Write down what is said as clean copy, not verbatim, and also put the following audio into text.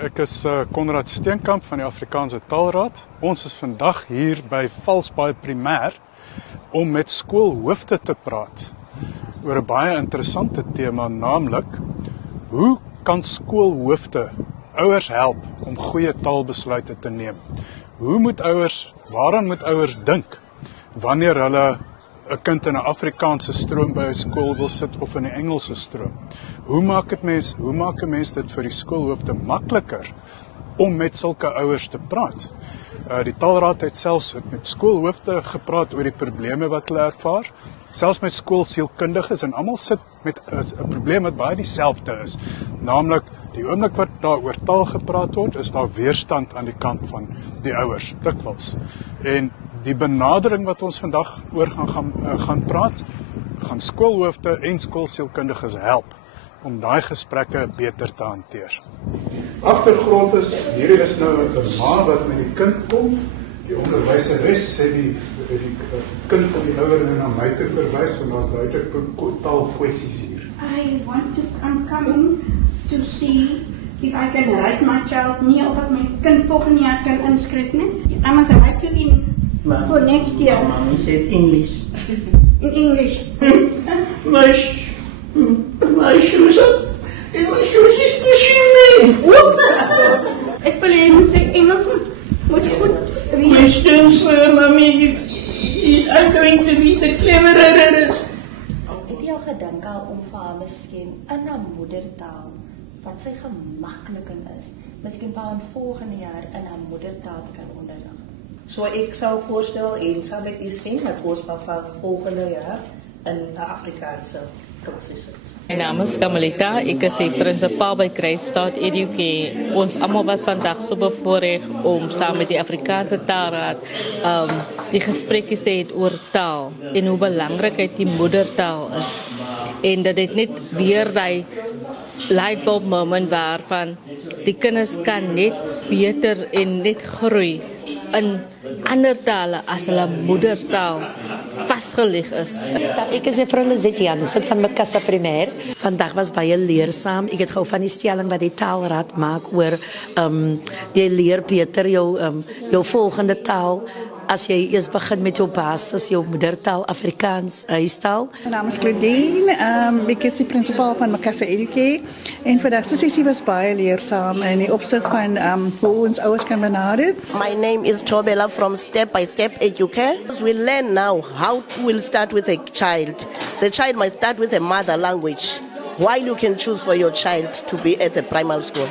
Ek is Konrad Steenkamp van die Afrikaanse Taalraad. Ons is vandag hier by Valsbaai Primêr om met skoolhoofde te praat oor 'n baie interessante tema, naamlik hoe kan skoolhoofde ouers help om goeie taalbesluite te neem? Waaraan moet ouers dink wanneer hulle 'n kind in 'n Afrikaanse stroom by 'n skool wil sit of in 'n Engelse stroom? Hoe maak 'n mens dit vir die skoolhoofde makliker om met sulke ouers te praat? Die Taalraad het selfs met skoolhoofde gepraat oor die probleme wat hulle ervaar, selfs met skoolsielkundiges, en almal sit met 'n probleem wat baie dieselfde is, naamlik die oomblik wat daar oor taal gepraat word, is daar weerstand aan die kant van die ouers, dikwels. En die benadering wat ons vandag oor gaan praat, gaan skoolhoofde en skoolsielkundiges help om daai gesprekke beter te hanteer. Agtergrond is, hierdie is nou 'n ma wat met die kind kom. Die onderwyseres sê die kind van die ouer na my te verwys, want daar's duidelik taalkwessies hier. I'm coming to see if I can write my child nie, of ek my kind volgende jaar kan inskryf nie. I must write you in for next year. Mommy said English. In English. My shoes and my shoes is pushing me. Ek wil hê moet sê Engels moet goed wees. Questions, mommy, I'm going to be the cleverer. Het jy al gedink om vir haar miskien in haar moedertaal, wat sy gemaklik in is, miskien vir haar volgende jaar in haar moedertaal te kan onderrig? So ek sou voorstel en saam met u stem dat ons van volgende jaar in 'n Afrikaanse klasse sit. My naam is Kamalita, ek is die prinsipaal by Great Start Educare. Ons almal was vandag so bevoorreg om saam met die Afrikaanse Taalraad die gesprekkies te hê oor taal en hoe belangrik die moedertaal is. En dat dit net weer die lightbulb moment waarvan die kinders kan net beter en net groei in ander tale as hulle moedertaal vasgelig is. Ek is juffrou Lizette Jansen van Makassa Primêr. Vandag was baie leersaam. Ek het gehou van die stelling wat die Taalraad maak oor jy leer beter jou volgende taal as jy eers begin met jou basis, jou moedertaal, Afrikaans, huistaal. My naam is Claudine, ek is die prinsipaal van Makassa Educare, en vandag se sessie was baie leersaam in die opsig van hoe ons ouers kan benader. My name is Thobela from Step by Step Educare. We learn now how we'll start with a child. The child might start with a mother language, while you can choose for your child to be at the primary school.